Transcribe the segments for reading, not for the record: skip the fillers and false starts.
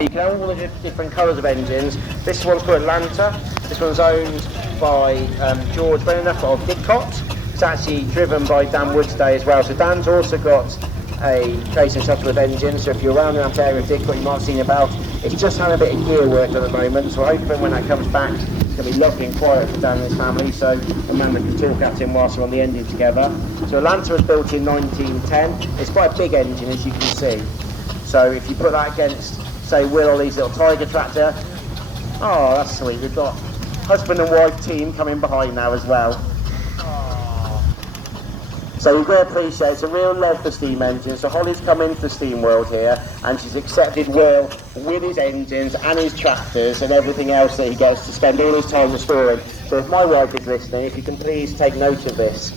You can have all the different colours of engines. This one's called Atlanta. This one's owned by George Benenough of Didcot. It's actually driven by Dan Woodstay as well. So Dan's also got a Chasing Shuttle with engines. So if you're around in that area of Didcot, you might have seen about. It's just having a bit of gear work at the moment. So hoping when that comes back, it's going to be lovely and quiet for Dan and his family. So Amanda can talk at him whilst we're on the engine together. So Atlanta was built in 1910. It's quite a big engine, as you can see. So if you put that against, say, Will Ollie's little Tiger tractor. Oh, that's sweet. We've got husband and wife team coming behind now as well. So you've got to appreciate it's a real love for steam engines. So Holly's come into the steam world here and she's accepted Will with his engines and his tractors and everything else that he gets to spend all his time restoring. So if my wife is listening, if you can please take note of this.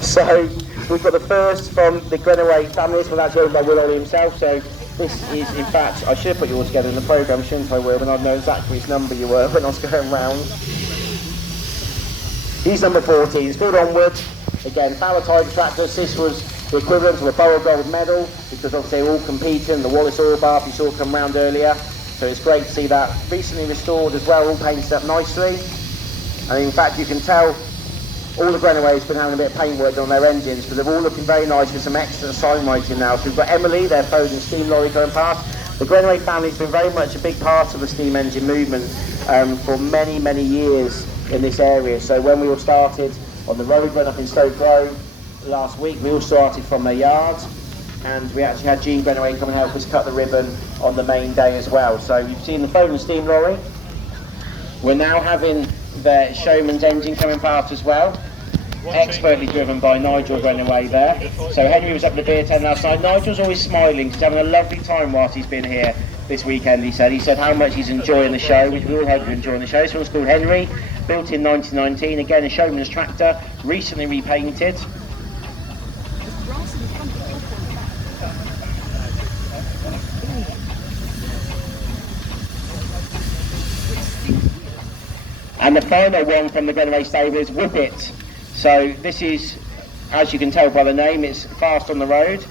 So we've got the first from the Grenaway family. This was actually owned by Will Ollie himself. So this is, in fact, I should have put you all together in the programme, shouldn't I, Will? And I'd know exactly which number you were when I was going round. He's number 14. It's called Onward. Again, Fowler Tiger tractors. This was the equivalent to a Borough Gold medal because obviously they're all competing. The Wallace Oil Bath you saw come round earlier. So it's great to see that. Recently restored as well, all painted up nicely. And in fact, you can tell all the Grenaway's been having a bit of paintwork on their engines because they're all looking very nice with some excellent sign writing now. So we've got Emily, their Foden steam lorry going past. The Grenaway family's been very much a big part of the steam engine movement for many, many years in this area. So when we all started on the road run up in Stoke Grove last week, we all started from their yard and we actually had Jean Grenaway come and help us cut the ribbon on the main day as well. So you've seen the Foden steam lorry. We're now having the Showman's engine coming past as well, expertly driven by Nigel Grenaway there. So Henry was up at the beer tent last night. Nigel's always smiling, he's having a lovely time whilst he's been here this weekend. He said how much he's enjoying the show, which we all hope you're enjoying the show. This one's called Henry, built in 1919, again a Showman's tractor, recently repainted. And the final one from the Grenaway stable is Whippet. So this is, as you can tell by the name, it's fast on the road.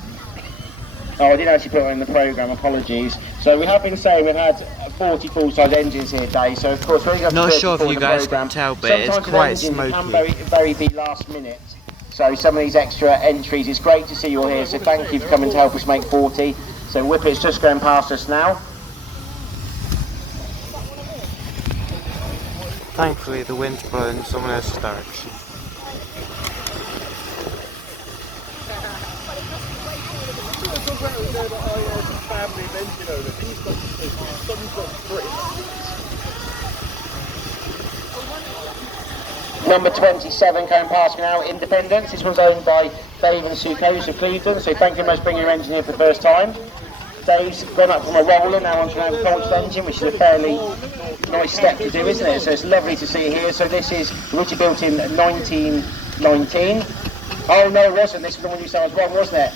Oh, I didn't actually put it in the programme, apologies. So we have been saying we've had 40 full-size engines here today, so of course we're going to not sure if you guys can tell, but it's quite smoky. Can very be last minute. So some of these extra entries, it's great to see you all here, so thank you for coming to help us make 40. So Whippet's just going past us now. Thankfully the wind's blowing someone else's direction. Number 27 going past now, Independence. This one's owned by Dave and Sue Case of Cleveland, so thank you very much for bringing your engine here for the first time. Dave's gone up from a roller now onto an agricultural engine, which is a fairly nice step to do, isn't it? So it's lovely to see here. So this is originally built in 1919. Oh no, it wasn't. This was the one you said I was wrong, wasn't it?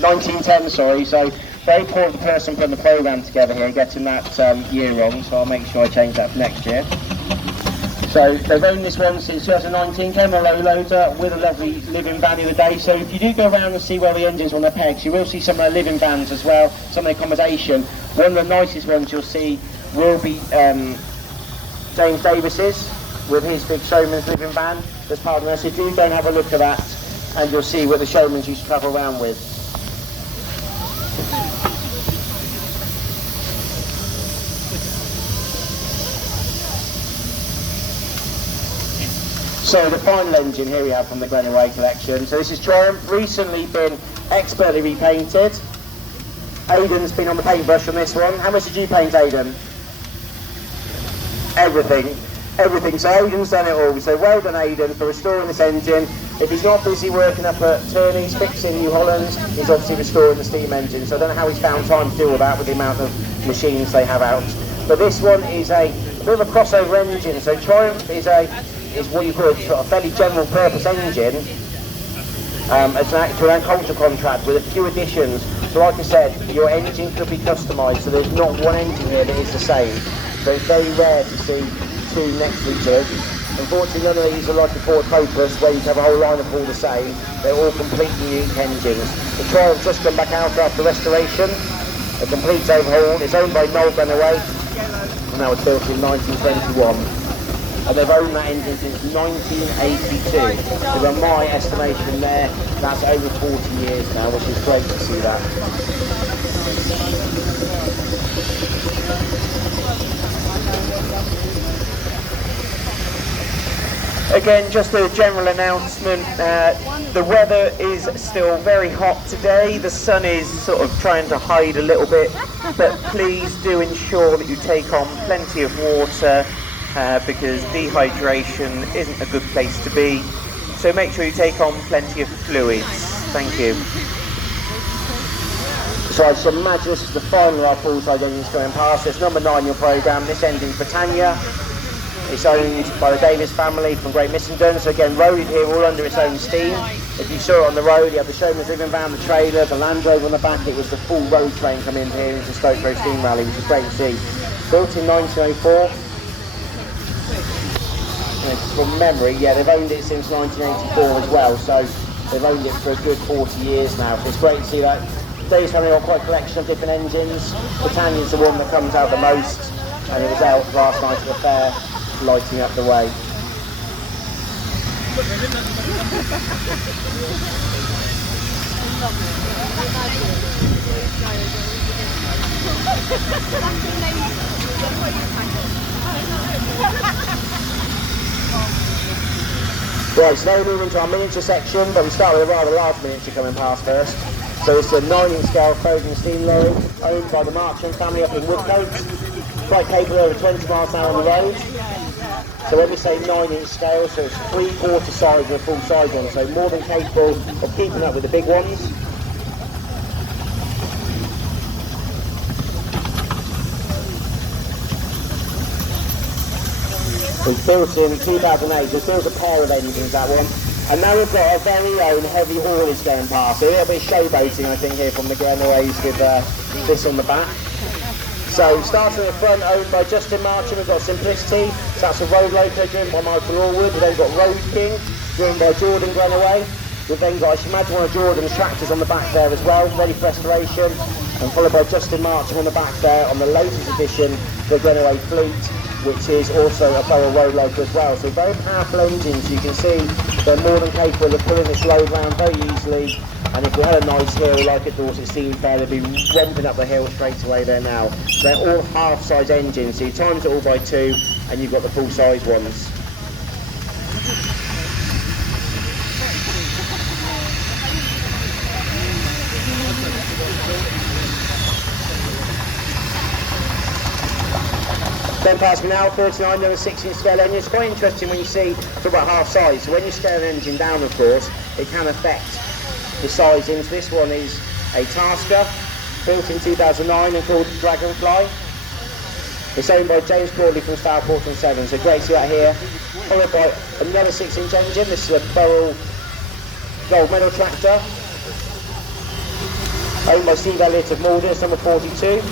1910, sorry. So very poor of the person putting the programme together here, getting that year wrong. So I'll make sure I change that for next year. So they've owned this one since 2019, came a low loader with a lovely living van the other day. So if you do go around and see where the engines are on their pegs, you will see some of their living vans as well, some of the accommodation. One of the nicest ones you'll see will be James Davis's with his big Showman's living van as part of this. If you go and have a look at that, and you'll see what the Showmans used to travel around with. So the final engine here we have from the Grenaway collection. So this is Triumph, recently been expertly repainted. Aidan's been on the paintbrush on this one. How much did you paint, Aidan? Everything. Everything. So Aidan's done it all. So well done, Aidan, for restoring this engine. If he's not busy working up at Turney's, fixing New Hollands, he's obviously restoring the steam engine. So I don't know how he's found time to do all that with the amount of machines they have out. But this one is a bit of a crossover engine. So Triumph is what you call a sort of fairly general purpose engine as an actual agricultural contract with a few additions. So like I said, your engine could be customised, so there's not one engine here that is the same. So it's very rare to see two next to each other. Unfortunately, none of these are like the Ford Focus where you have a whole line of all the same. They're all completely unique engines. The Triumph just come back out after restoration. a complete overhaul. It's owned by Noel Benaway, and that was built in 1921. And they've owned that engine since 1982. So by my estimation there, that's over 40 years now, which is great to see that. Again, just a general announcement, the weather is still very hot today. The sun is sort of trying to hide a little bit, but please do ensure that you take on plenty of water because dehydration isn't a good place to be. So make sure you take on plenty of fluids. Thank you. So I just imagine this is the final of our full-size engines going past. It's number 9 in your programme. This engine's Britannia. It's owned by the Davis family from Great Missenden, so again roaded here all under its own steam. If you saw it on the road, you have the showman's ribbon van, the trailer, the Land Rover on the back. It was the full road train coming in here into Stoke Road Steam Rally, which is great to see. Built in 1904. And from memory, yeah, they've owned it since 1984 as well, so they've owned it for a good 40 years now. So it's great to see that. Davis family got quite a collection of different engines. Britannia's the one that comes out the most, and it was out last night at the fair, lighting up the way. Right, so now we move into our miniature section, but we start with a rather large miniature coming past first. So it's a 9-inch scale Fogan steam lorry, owned by the Marchand family up in Woodcote. Quite capable, over 20 miles an hour on the road. So when we say 9-inch scale, so it's 3/4 size of a full size one, so more than capable of keeping up with the big ones. It was built in 2008, so it's built a pair of engines, that one. And now we've got our very own heavy haulage going past. So a little bit of showboating, I think, here from the Grenaways with this on the back. So starting at the front, owned by Justin Marchand, we've got Simplicity. So that's a road loco driven by Michael Allwood. We've then got Road King, driven by Jordan Grenaway. We've then got, I should imagine, one of Jordan's tractors on the back there as well, ready for restoration. And followed by Justin Marchand on the back there on the latest edition, the Grenaway Fleet, which is also a Burrell road loco as well. So very powerful engines. You can see they're more than capable of pulling this load around very easily. And if we had a nice hill like at Dorset Steam Fair, they'd be romping up the hill straight away there now. They're all half-size engines, so you times it all by 2 and you've got the full-size ones. Then past me now, 39 and a 6-inch scale engine. It's quite interesting when you see, talk about half size, so when you scale an engine down, of course, it can affect the size into. This one is a Tasker, built in 2009 and called Dragonfly. It's owned by James Crawley from Stourport and Severn, so great to see that here. Followed by another 6-inch engine. This is a Burrell gold medal tractor, owned by Steve Elliott of Malden, it's number 42.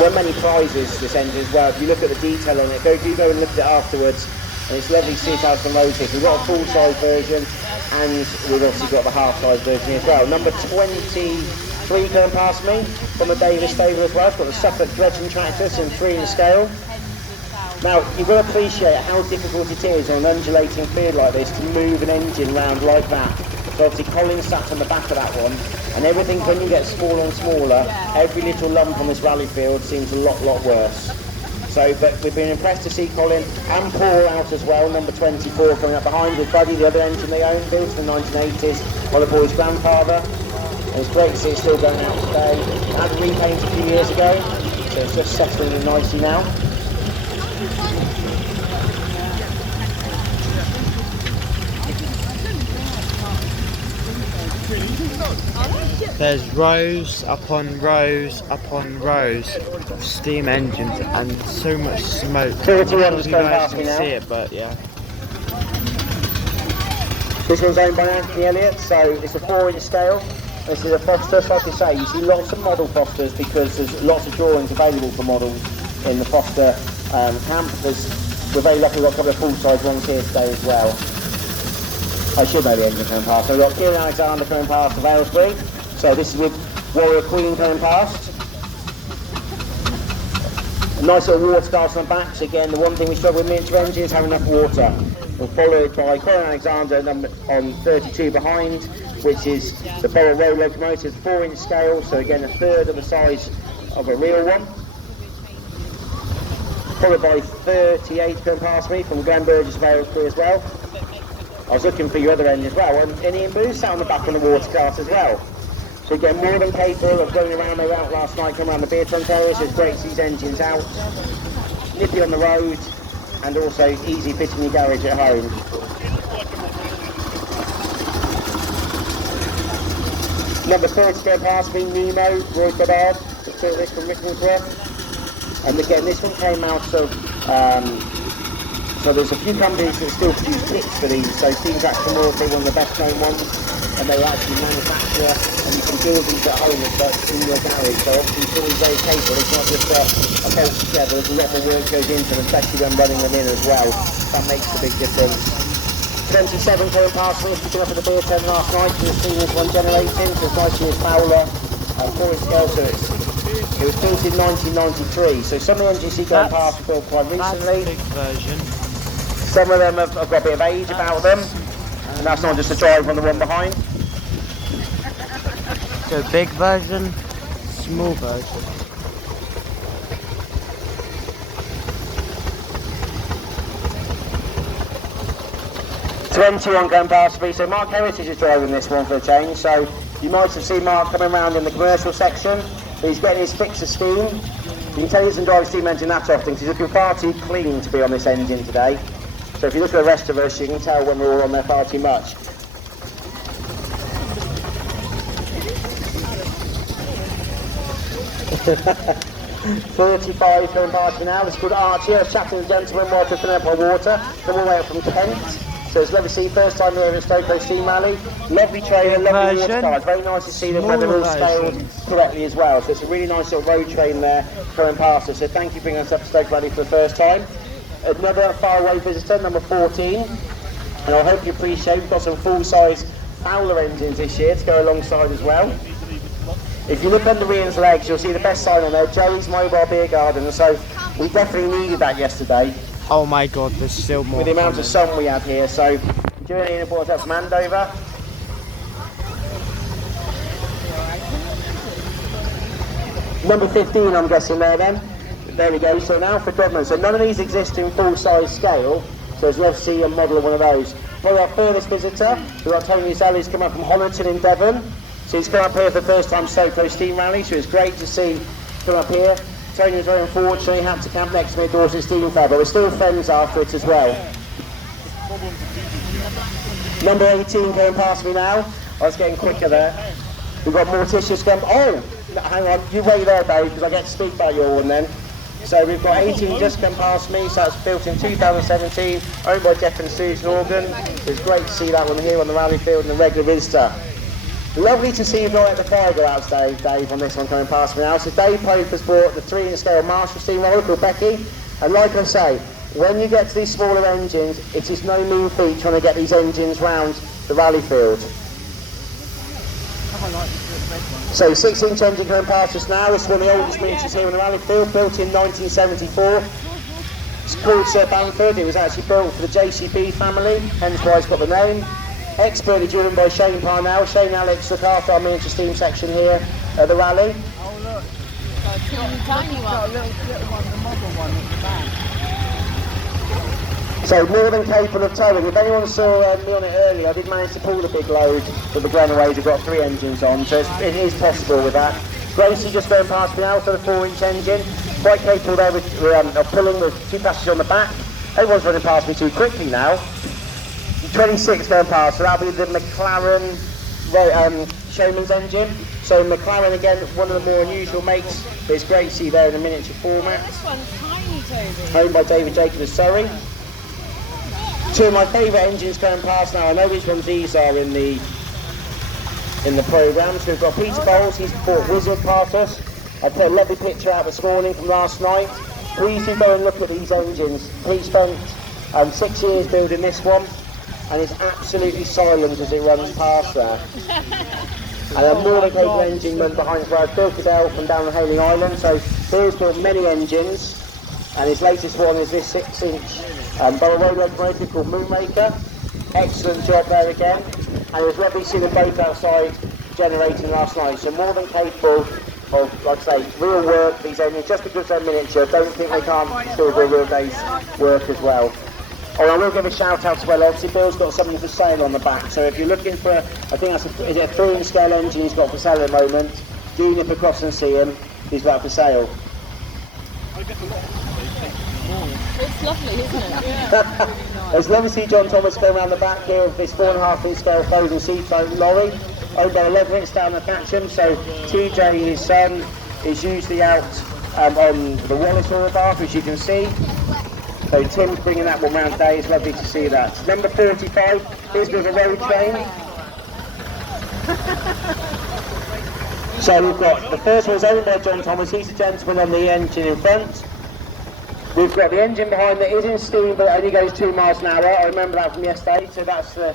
Won many prizes, this engine as well. If you look at the detail on it, do go and look at it afterwards. And it's lovely to see it out from road here. We've got a full-size version, and we've obviously got the half-size version here as well. Number 23 going past me, from the Davis stable as well. It's got the Suffolk dredging tractors in 3-inch scale. Now, you've got to appreciate how difficult it is on an undulating field like this to move an engine around like that. So obviously Colin sat on the back of that one, and everything, when you get smaller and smaller, every little lump on this rally field seems a lot worse. So, but we've been impressed to see Colin and Paul out as well, number 24 coming up behind with Buddy, the other engine they owned, built in the 1980s by the boy's grandfather. And it's great to see it still going out today. It had a repaint a few years ago, so it's just settling in nicely now. There's rows upon rows upon rows of steam engines and so much smoke. 31 just You going guys past me can now. see it, but yeah. This one's owned by Anthony Elliott, so it's a 4-inch scale. This is a Foster, so like I say, you see lots of model Fosters because there's lots of drawings available for models in the Foster camp. We're very lucky we've got a couple of full-size ones here today as well. I should know the engine coming past. So we've got Kieran Alexander coming past of Aylesbury. So this is with Warrior Queen coming past. A nice little water cast on the back. So again, the one thing we struggle with miniature engines is having enough water. We're followed by Colin Alexander on 32 behind, which is the Borough Road locomotive, 4-inch scale, so again a third of the size of a real one. Followed by 38 going past me from Glen Burgess Vale crew as well. I was looking for your other end as well, and Ian Booth sat on the back of the water cart as well. So again, more than capable of going around. They were out last night, coming around the beer tent area, so it's great to see these engines out. Nippy on the road, and also easy fitting your garage at home. Number 30 going past me, Nemo, Roy Goddard, the this from Rickmansworth. And again, this one came out of, so there's a few companies that still produce kits for these, so Steam Traction World is one of the best known ones, and they actually manufacture, and you can build these at home in your garage, so obviously it's always very capable. It's not just a bolt together, there's a lot more work goes into them, especially when running them in as well. That makes a big difference. 27 coming past me, picking up at the beer tent last night, and the scene was one generating, so it's nice to see Fowler, 4-inch scale, so it was built in 1993, so some of the engines you go past were built quite recently. Big version. Some of them have got a bit of age about them, and that's not just a drive on the one behind. So big version, small version. One going past me, so Mark Heritage is driving this one for a change, so you might have seen Mark coming around in the commercial section, but he's getting his fix of steam. You can tell he doesn't drive a steam engine that often because he's looking far too clean to be on this engine today. So if you look at the rest of us, you can tell when we're all on there far too much. $35 going past me now. It's called Archie. I was chatting to the gentleman while filling up my water. Come all the way up from Kent. So it's lovely to see, first time here at Stoke Coast Steam Rally. Lovely trailer, lovely water cars. Very nice to see them when they're all scaled correctly as well. So it's a really nice little road train there coming past us. So thank you for bringing us up to Stoke Rally for the first time. Another faraway visitor, number 14. And I hope you appreciate we've got some full-size Fowler engines this year to go alongside as well. If you look under Ian's legs, you'll see the best sign on there, Joey's Mobile Beer Garden. So we definitely needed that yesterday. Oh my god, there's still more. With the amount of sun we have here, so Julian Ian brought up from Andover. Number 15, I'm guessing there then. There we go, so now for Godman. So none of these exist in full-size scale, so it's lovely to see a model of one of those. For our furthest visitor, we've got Tony Zelli's come up from Honiton in Devon. So he's come up here for the first time Stoke Coast Steam Rally, so it's great to see him come up here. Tony was very unfortunate, he had to camp next to me at Dorset Steam Fair, but we're still friends after it as well. Number 18 going past me now. I was getting quicker there. We've got Morticia's come. Oh, hang on, you wait there, Dave, because I get to speak about your one then. So we've got 18 just come past me, so it's built in 2017, owned by Jeff and Susan Organ. It's great to see that one here on the rally field and the regular visitor. Lovely to see you not let the fire go out today, Dave, on this one coming past me now. So Dave Pope has brought the 3-inch scale Marshall steamroller called Becky. And like I say, when you get to these smaller engines, it is no mean feat trying to get these engines round the rally field. So 6-inch engine coming past us now. This is one of the oldest miniatures here on the rally field, built in 1974. It's called Sir Bamford. It was actually built for the JCB family, hence why it's got the name. Expertly driven by Shane Parnell. Shane and Alex look after our miniature steam section here at the rally. Oh look, tiny one. Got a little one, the model one at the back. So more than capable of towing. If anyone saw me on it earlier, I did manage to pull the big load with the Grenaways. We've got 3 engines on, so it is possible with that. Gracie just going past me now for the 4-inch engine. Quite capable there of pulling with 2 passengers on the back. Everyone's running past me too quickly now. 26 going past, so that'll be the McLaren Showman's engine. So McLaren again, one of the more unusual makes, but it's great to see there in a miniature format. This one's tiny, Toby. Owned by David Jacob of Surrey. 2 of my favourite engines going past now. I know which ones these are in the programme. So we've got Peter Bowles, he's bought Wizard past us. I put a lovely picture out this morning from last night. Please do go and look at these engines. Pete spent 6 years building this one, and it's absolutely silent as it runs past there. And a more capable engine run behind as well, Bill Cadell from down the Hayling Island. So Bill's built many engines, and his latest one is this 6-inch Borough Road locomotive called Moonraker. Excellent job there again, and it was lovely to see them both outside generating last night. So more than capable of, like I say, real work, these engines, just because they're miniature, don't think they can't still do a real day's work as well. Oh, I will give a shout out as well. Obviously, Bill's got something for sale on the back. So if you're looking for, I think that's is it a 3-inch scale engine he's got for sale at the moment. Do nip across and see him. He's got for sale. It's lovely, isn't it? Yeah. It's lovely to see John Thomas go around the back here of this 4.5-inch scale Foden Seaboat lorry. Owned by 11 down at Thatcham. So TJ, his son, is usually out on the Wallace Oil Bath, as you can see. So Tim's bringing that one round today. It's lovely to see that. Number 35, here's with a road train. So we've got, the first one is owned by John Thomas. He's the gentleman on the engine in front. We've got the engine behind that is in steam, but it only goes 2 miles an hour. I remember that from yesterday, so that's a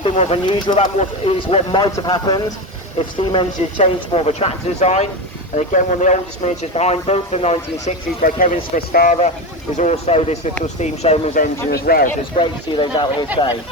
bit more of unusual. That is what might have happened if steam engine had changed more of a tractor design. And again, one of the oldest miniatures behind, built in the 1960s by Kevin Smith's father, is also this little steam showman's engine as well. So it's great to see those out here today.